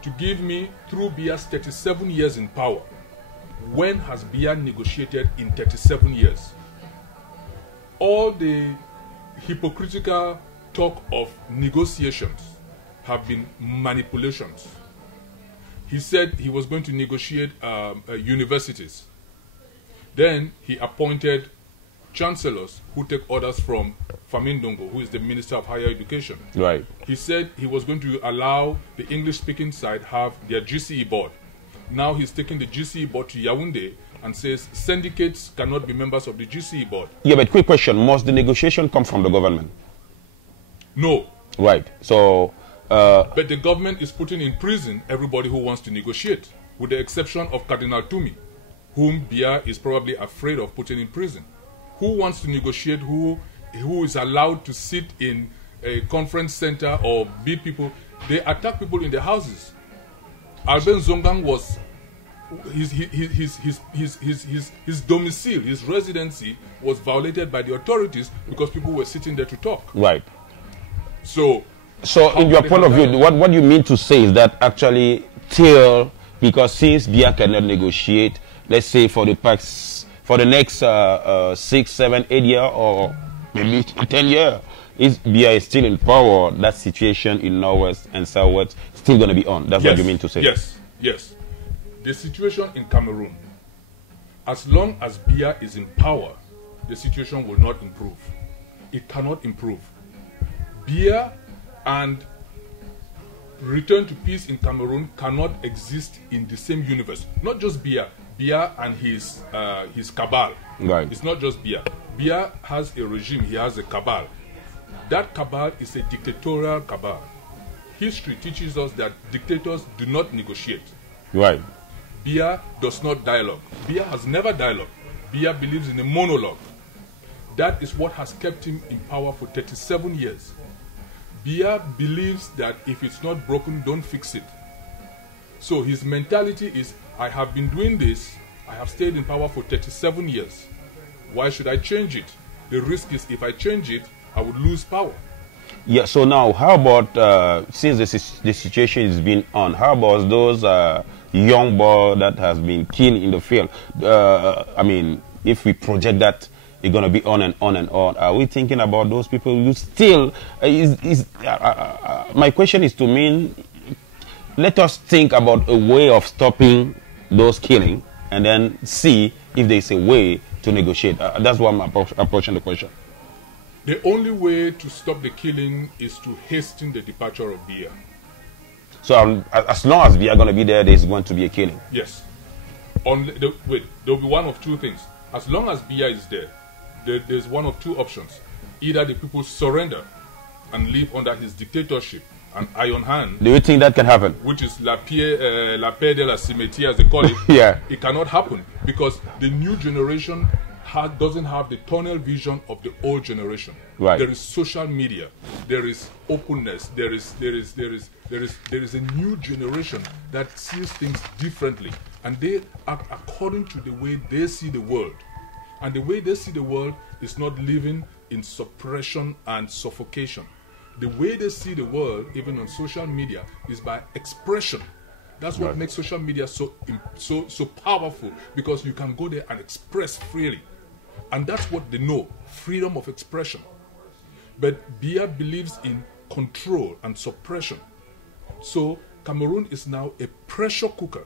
to give me, through Biya's 37 years in power, when has Biya negotiated in 37 years? All the hypocritical talk of negotiations have been manipulations. He said he was going to negotiate universities. Then he appointed chancellors who take orders from Famindongo, who is the Minister of Higher Education. Right. He said he was going to allow the English-speaking side have their GCE board. Now he's taking the GCE board to Yaoundé and says syndicates cannot be members of the GCE board. Yeah, but quick question: must the negotiation come from the government? No. Right. So. But the government is putting in prison everybody who wants to negotiate, with the exception of Cardinal Tumi, whom Biya is probably afraid of putting in prison. Who wants to negotiate, who is allowed to sit in a conference center or beat people? They attack people in their houses. Alben Zongang was, his domicile, his residency was violated by the authorities because people were sitting there to talk. Right. So in your point of view, what you mean to say is that actually because since Biya cannot negotiate, let's say for the next 6, 7, 8 years or maybe 10 years, Biya is still in power, that situation in Northwest and Southwest still going to be on. That's what you mean to say. Yes, yes. The situation in Cameroon, as long as Biya is in power, the situation will not improve. It cannot improve. Biya and return to peace in Cameroon cannot exist in the same universe. Not just Biya. Biya and his cabal. Right. It's not just Biya. Biya has a regime. He has a cabal. That cabal is a dictatorial cabal. History teaches us that dictators do not negotiate. Right. Biya does not dialogue. Biya has never dialogued. Biya believes in a monologue. That is what has kept him in power for 37 years. Biya believes that if it's not broken, don't fix it. So his mentality is, I have been doing this, I have stayed in power for 37 years. Why should I change it? The risk is if I change it, I would lose power. Yeah, so now how about, since the situation is being on, how about those young boys that has been killed in the field? I mean, if we project that it's going to be on and on and on, are we thinking about those people who still, my question is to mean, let us think about a way of stopping those killing and then see if there's a way to negotiate. That's why I'm approaching the question. The only way to stop the killing is to hasten the departure of Biya. So as long as Biya going to be there, there's going to be a killing. Yes. Wait, there will be one of two things. As long as Biya is there, there's one of two options. Either the people surrender and live under his dictatorship, an iron hand. Do you think that can happen? Which is la paix de la cimetière, as they call it. Yeah. It cannot happen because the new generation doesn't have the tunnel vision of the old generation. Right. There is social media. There is openness. There is a new generation that sees things differently, and they act according to the way they see the world. And the way they see the world is not living in suppression and suffocation. The way they see the world, even on social media, is by expression. That's what makes social media so powerful, because you can go there and express freely. And that's what they know, freedom of expression. But Biya believes in control and suppression. So Cameroon is now a pressure cooker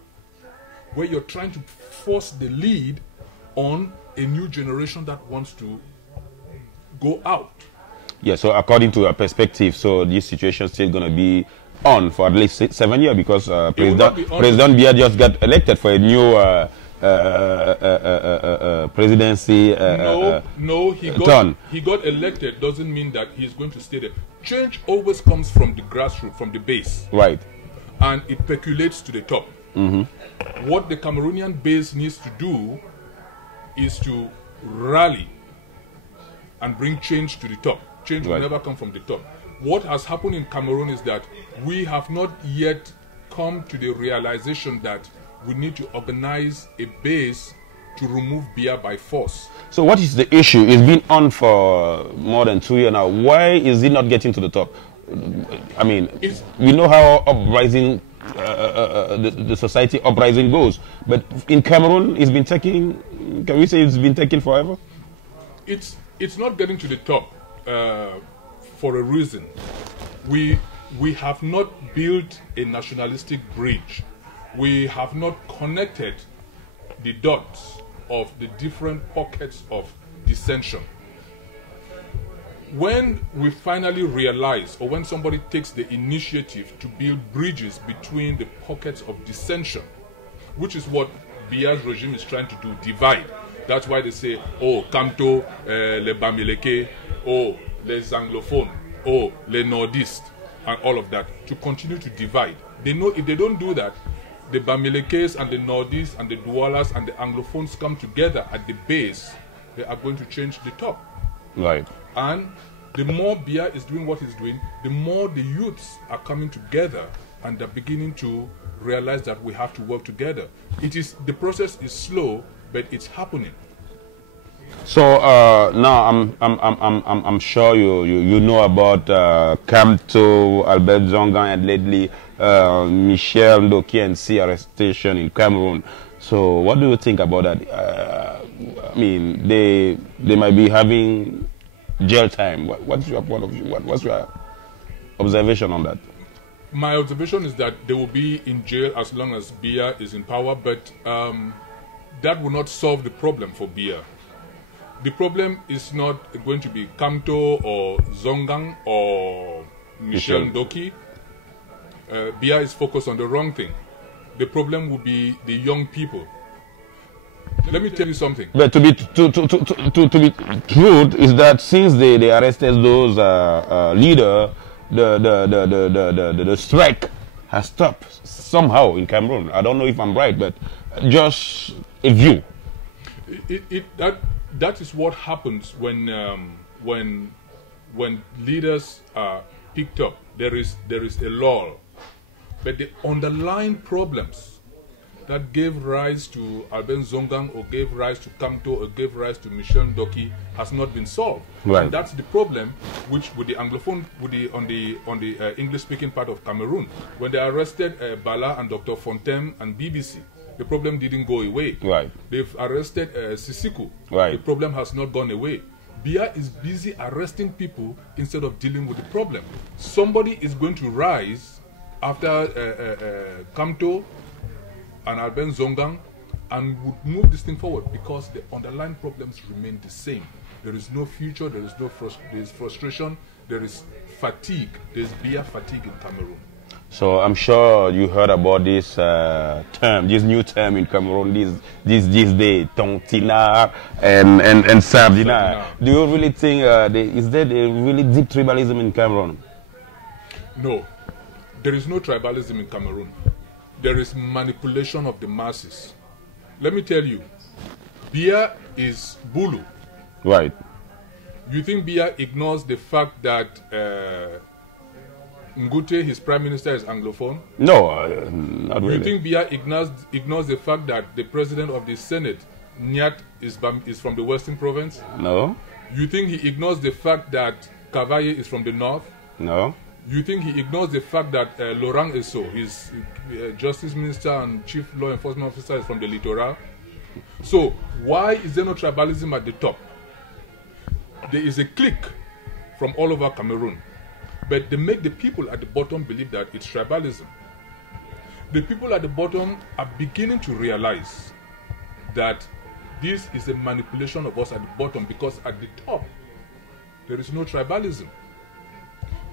where you're trying to force the lead on a new generation that wants to go out. Yeah, so according to your perspective, so this situation is still going to be on for at least 7 years because President Biya just got elected for a new presidency he got elected doesn't mean that he's going to stay there. Change always comes from the grassroots, from the base. Right. And it percolates to the top. What the Cameroonian base needs to do is to rally and bring change to the top. Change will never come from the top. What has happened in Cameroon is that we have not yet come to the realization that we need to organize a base to remove Biya by force. So what is the issue? It's been on for more than 2 years now. Why is it not getting to the top? I mean, we know how uprising, the society uprising goes. But in Cameroon, it's been taking, can we say it's been taking forever? It's not getting to the top for a reason. We have not built a nationalistic bridge. We have not connected the dots of the different pockets of dissension. When we finally realize, or when somebody takes the initiative to build bridges between the pockets of dissension, which is what Biya's regime is trying to do, divide. That's why they say, oh, Kamto, les Bamileke, oh, les anglophones, oh, les nordistes, and all of that, to continue to divide. They know if they don't do that, the Bamilekes and the nordistes and the Doualas and the anglophones come together at the base, they are going to change the top. Right. And the more Biya is doing what he's doing, the more the youths are coming together and they're beginning to realize that we have to work together. The process is slow, but it's happening. So now I'm sure you know about Kamto, Albert Zongan, and lately Michel Ndoki and C arrestation in Cameroon. So what do you think about that? I mean, they might be having jail time. What's your point of view? What's your observation on that? My observation is that they will be in jail as long as Biya is in power, but that will not solve the problem for Biya. The problem is not going to be Kamto or Zongang or Michel Ndoki. Biya is focused on the wrong thing. The problem will be the young people. Let me tell you something. But to be truth is that since they arrested those leaders, the strike has stopped somehow in Cameroon. I don't know if I'm right, but just a view. That is what happens when leaders are picked up. There is a lull, but the underlying problems that gave rise to Albert Zongang or gave rise to Kamto or gave rise to Michel Ndoki has not been solved. Right. And that's the problem which with the Anglophone, on the English-speaking part of Cameroon, when they arrested Bala and Dr. Fontaine and BBC, the problem didn't go away. Right. They've arrested Sisiku. Right. The problem has not gone away. Biya is busy arresting people instead of dealing with the problem. Somebody is going to rise after Kamto and Albert Zongang and would move this thing forward because the underlying problems remain the same. There is no future, there is frustration, there is fatigue, there is Biya fatigue in Cameroon. So I'm sure you heard about this term, this new term in Cameroon, this day, Tontina and Sardina. Do you really think, is there a really deep tribalism in Cameroon? No, there is no tribalism in Cameroon. There is manipulation of the masses. Let me tell you, Biya is Bulu. Right. You think Biya ignores the fact that Ngute, his prime minister, is Anglophone? No, not really. You think Biya ignores the fact that the president of the Senate, Nyat, is from the Western Province? No. You think he ignores the fact that Kavaye is from the North? No. You think he ignores the fact that Laurent Esso, his justice minister and chief law enforcement officer, is from the Littoral? So why is there no tribalism at the top? There is a clique from all over Cameroon, but they make the people at the bottom believe that it's tribalism. The people at the bottom are beginning to realize that this is a manipulation of us at the bottom, because at the top there is no tribalism.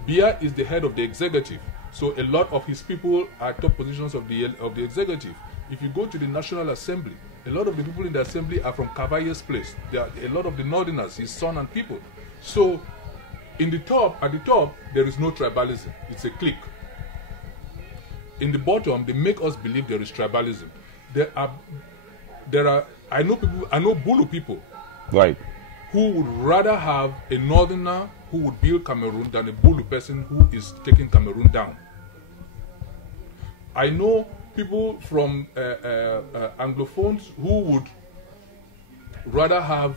Biya is the head of the executive, so a lot of his people are top positions of the executive. If you go to the National Assembly, a lot of the people in the assembly are from Kavaye's place. There are a lot of the Northerners, his son and people. So, at the top, there is no tribalism. It's a clique. In the bottom, they make us believe there is tribalism. I know Bulu people, right, who would rather have a Northerner who would build Cameroon than a Bulu person who is taking Cameroon down. I know people from Anglophones who would rather have,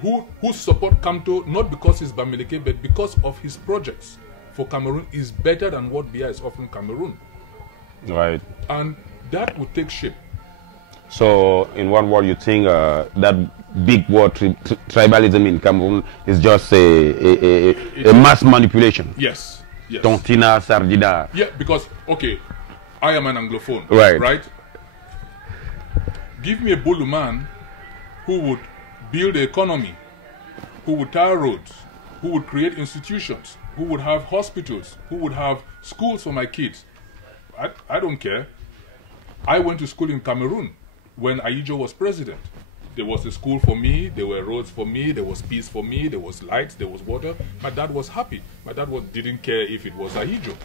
who support Kamto not because he's Bamileke, but because of his projects for Cameroon is better than what Biya is offering Cameroon. Right. And that would take shape. So, in one word, you think that big word tribalism in Cameroon is just a mass manipulation? Yes. Yes. Tontina, Sardida. Yeah, because, okay, I am an Anglophone. Right. Give me a Bulu man who would build the economy, who would tire roads, who would create institutions, who would have hospitals, who would have schools for my kids. I don't care. I went to school in Cameroon when Ayijo was president. There was a school for me, there were roads for me, there was peace for me, there was lights, there was water. My dad was happy. My dad didn't care if it was Ayijo.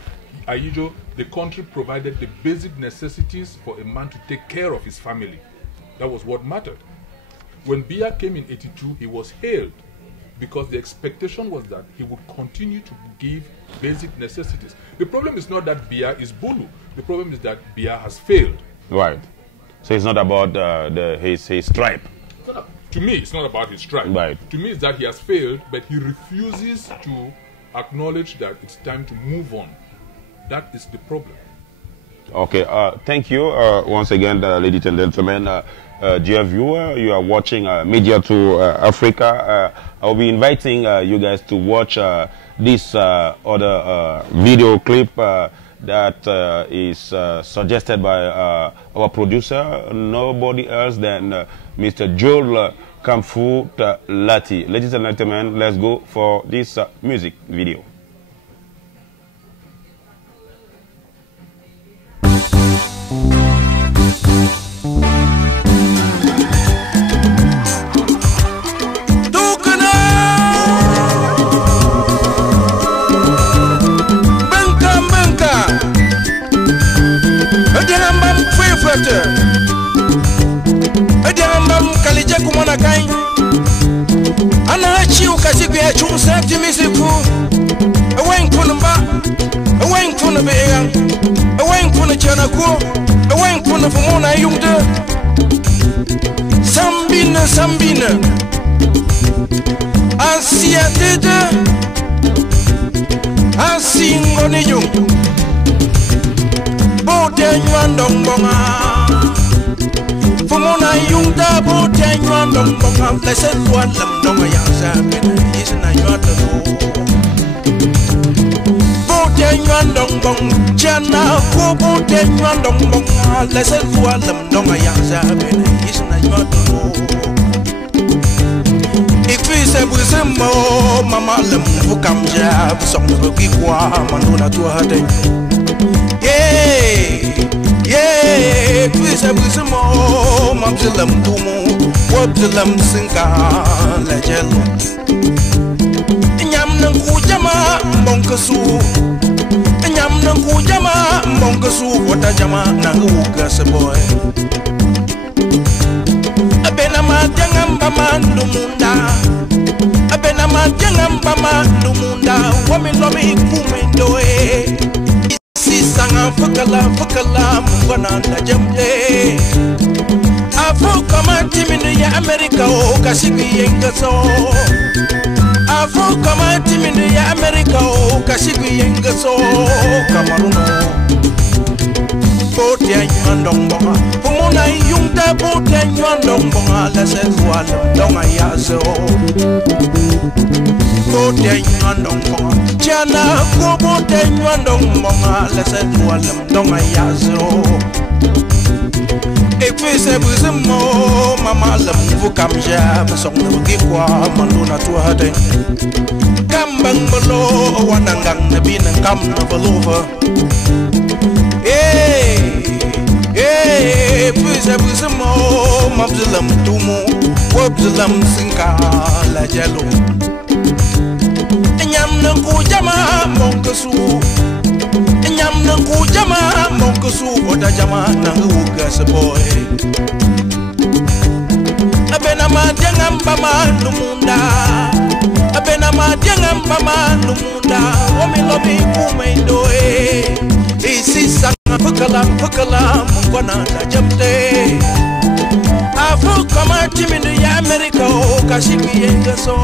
Ayijo, the country provided the basic necessities for a man to take care of his family. That was what mattered. When Biya came in '82, he was hailed because the expectation was that he would continue to give basic necessities. The problem is not that Biya is Bulu. The problem is that Biya has failed. Right. So it's not about his tribe. To me, it's not about his tribe. Right. To me, it's that he has failed, but he refuses to acknowledge that it's time to move on. That is the problem. Okay. Thank you once again, ladies and gentlemen. Dear viewer, you are watching Media to Africa. I'll be inviting you guys to watch this other video clip that is suggested by our producer, nobody else than Mr. Joel Kamfu Lati. Ladies and gentlemen, let's go for this music video. Adiambam kalije kumona kai Anachi ukasiku ya chumsa timisiku Awen kunamba Awen kunabeya Awen kunachanaku Awen kunafumona yungde Sambina Asia dede Asingoni yung Bote nyuandongbonga Fumona yungda bote nyuandongbonga Lesen tuan lamdonga yangsa Bina yisina nyuandongo Bote nyuandongbong Chana ko bote nyuandongbonga Lesen tuan lamdonga yangsa Bina yisina nyuandongo Ifise buzimo Mama lambu kamja Busong nuki kwa Manuna tuwa hate Yeah, please have some more. Mamsalam Dumu, Wabsalam Sinka, Lajel. Yamnan Kujama, Monkasu, Yamnan Kujama, Monkasu, Watajama, Nanguka, boy. A Benama Jangamba Dumunda, a Benama Jangamba Dumunda, woman lobby Kumindoe. Sanga fakala mungana na jamde Afo kama timini ya Amerika o kashiki yenga so Afo kama timini ya Amerika o kashiki yenga so Kamaruno Bote ya nyuandongbonga Pumona yungda bote ya nyuandongbonga Lese zuala donga yaso Bote nyuandongbonga Chana ko bote nyuandongbonga Lese zuala donga yaso Et puis c'est besoin maman la vous comme j'ai son qui quoi mandona toi de kambang bolo wanangang na binang kam na balova puis c'est besoin mabzalam tumo wabzalam sinka la jalo nyam na ku jama monkasu nyam na ku jama monkasu oda jama na uga boy abena ma jangam bama lumunda abena ma jangam bama lumunda omi lobi kumendo isi sanga fukalam mungwana na jamte afu kama timidu ya Amerika o kashiki yengaso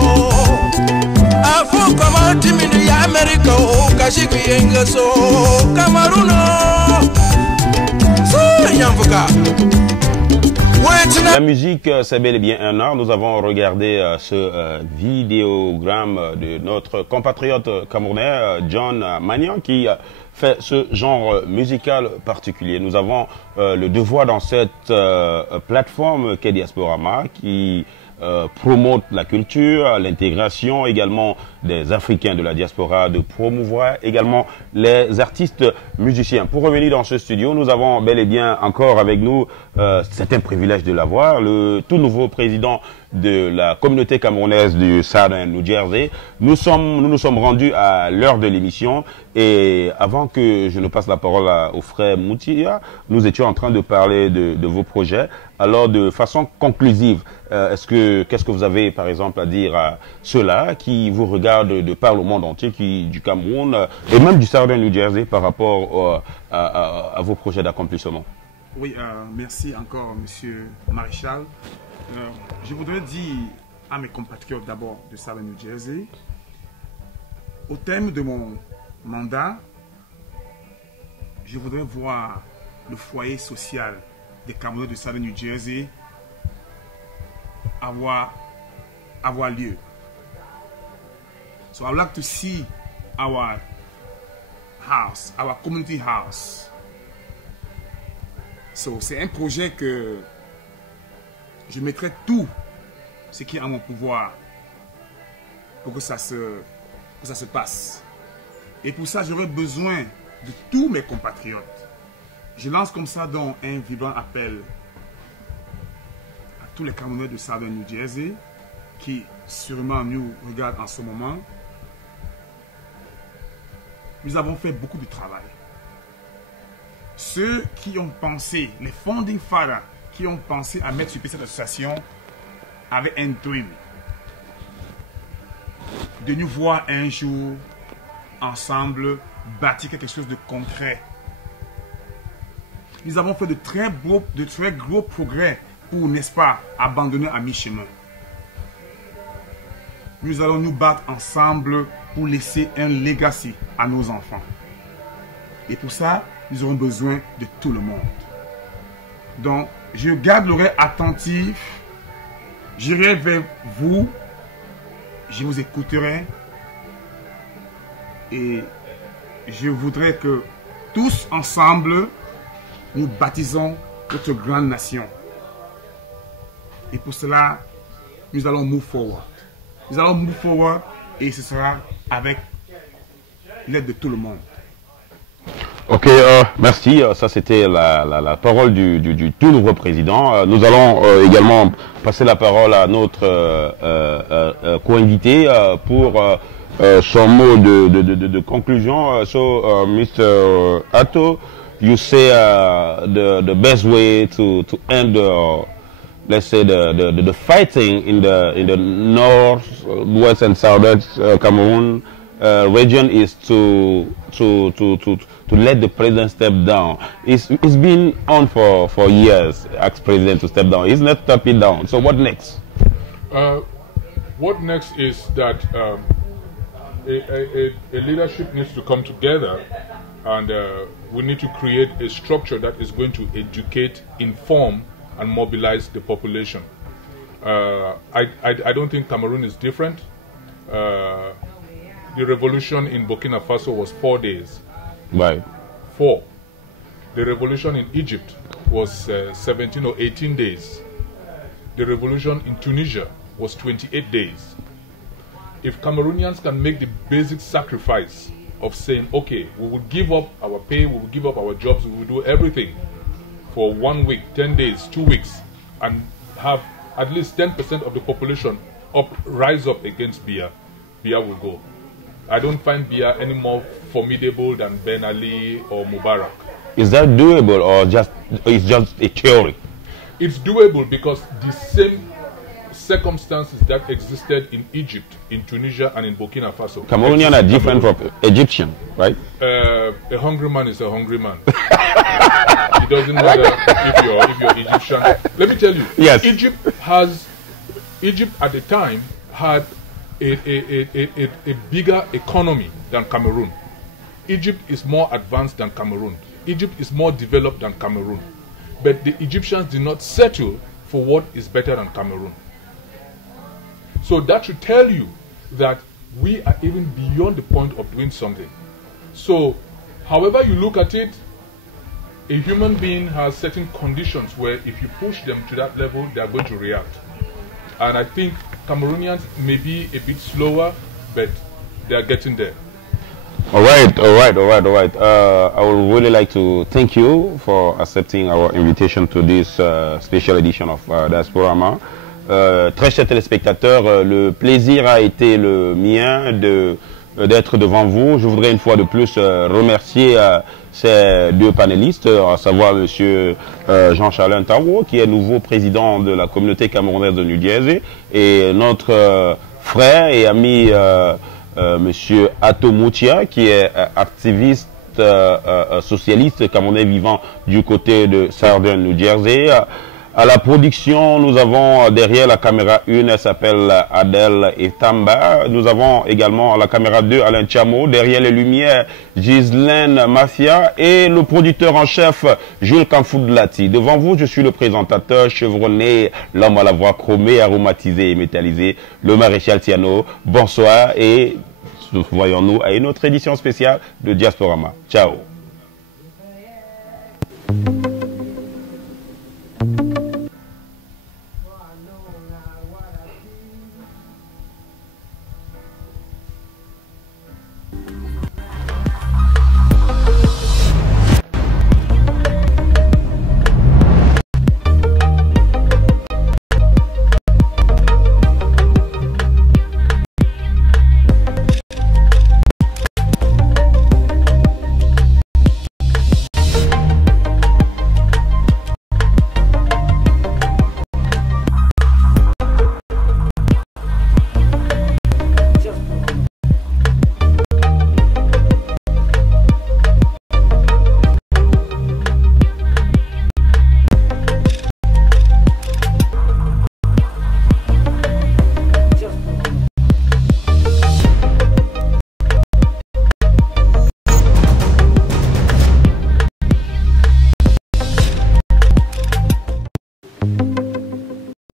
afu kama timidu ya Amerika o kashiki yengaso Cameroun so yamfuka. La musique, c'est bel et bien un art. Nous avons regardé ce vidéogramme de notre compatriote camerounais, John Magnan, qui fait ce genre musical particulier. Nous avons le devoir dans cette plateforme qu'est Diasporama, qui promote la culture, l'intégration également des Africains de la diaspora, de promouvoir également les artistes musiciens. Pour revenir dans ce studio, nous avons bel et bien encore avec nous, c'est un privilège de l'avoir, le tout nouveau président de la communauté camerounaise du Southern New Jersey. Nous nous sommes rendus à l'heure de l'émission et avant que je ne passe la parole au frère Moutia, nous étions en train de parler de vos projets. Alors de façon conclusive, qu'est-ce que vous avez par exemple à dire à ceux-là qui vous regardent de par le monde entier, du Cameroun et même du Southern New Jersey par rapport à vos projets d'accomplissement? Oui, merci encore Monsieur Maréchal. Je voudrais dire à mes compatriotes d'abord de Southern New Jersey, au thème de mon mandat, je voudrais voir le foyer social des Camerounais de Southern New Jersey avoir lieu. So I would like to see our house, our community house. So c'est un projet que je mettrai tout ce qui est en mon pouvoir pour que ça se passe. Et pour ça, j'aurai besoin de tous mes compatriotes. Je lance comme ça donc un vibrant appel à tous les Camerounais de Southern New Jersey qui sûrement nous regardent en ce moment. Nous avons fait beaucoup de travail. Ceux qui ont pensé, les founding fathers qui ont pensé à mettre sur pied cette association avaient un dream de nous voir un jour ensemble bâtir quelque chose de concret. Nous avons fait de très gros progrès pour, n'est-ce pas, abandonner à mi-chemin. Nous allons nous battre ensemble pour laisser un legacy à nos enfants. Et pour ça, nous aurons besoin de tout le monde. Donc, je garde l'oreille attentive. J'irai vers vous. Je vous écouterai. Et je voudrais que tous ensemble, nous baptisons notre grande nation. Et pour cela, nous allons move forward. Nous allons move forward et ce sera avec l'aide de tout le monde. Ok, merci. Ça, c'était la parole du tout nouveau président. Nous allons également passer la parole à notre co-invité pour son mot de conclusion. So, Mr. Atto, you say the best way to end let's say the fighting in the north, west, and southern Cameroon region is to let the president step down. It's been on for years, ex-president to step down. He's not stepping down. So what next? What next is that a leadership needs to come together, and we need to create a structure that is going to educate, inform, and mobilize the population. I don't think Cameroon is different. The revolution in Burkina Faso was 4 days. Right. 4. The revolution in Egypt was 17 or 18 days. The revolution in Tunisia was 28 days. If Cameroonians can make the basic sacrifice of saying, okay, we will give up our pay, we will give up our jobs, we will do everything for 1 week, 10 days, 2 weeks, and have at least 10% of the population rise up against Biya, Biya will go. I don't find Biya any more formidable than Ben Ali or Mubarak. Is that doable, or it's just a theory? It's doable because the same circumstances that existed in Egypt, in Tunisia, and in Burkina Faso. Cameroonians are different from Egyptian, right? A hungry man is a hungry man. It doesn't matter if you're Egyptian. Let me tell you, yes. Egypt at the time had a bigger economy than Cameroon. Egypt is more advanced than Cameroon. Egypt is more developed than Cameroon. But the Egyptians did not settle for what is better than Cameroon. So that should tell you that we are even beyond the point of doing something. So, however you look at it, a human being has certain conditions where if you push them to that level, they are going to react. And I think Cameroonians may be a bit slower, but they are getting there. All right. I would really like to thank you for accepting our invitation to this special edition of Diasporama. Très chers téléspectateurs, le plaisir a été le mien d'être devant vous. Je voudrais une fois de plus remercier ces deux panélistes, à savoir monsieur Jean-Charles Ntaro, qui est nouveau président de la communauté camerounaise de New Jersey, et notre frère et ami monsieur Ato Moutia, qui est activiste socialiste camerounais vivant du côté de Southern New Jersey. À la production, nous avons derrière la caméra 1, elle s'appelle Adèle Etamba. Nous avons également à la caméra 2 Alain Chamo. Derrière les lumières, Ghislaine Mafia et le producteur en chef Jules Kamfoudlati. Devant vous, je suis le présentateur chevronné, l'homme à la voix chromée, aromatisé et métallisé, le maréchal Tiano. Bonsoir et voyons-nous à une autre édition spéciale de Diasporama. Ciao.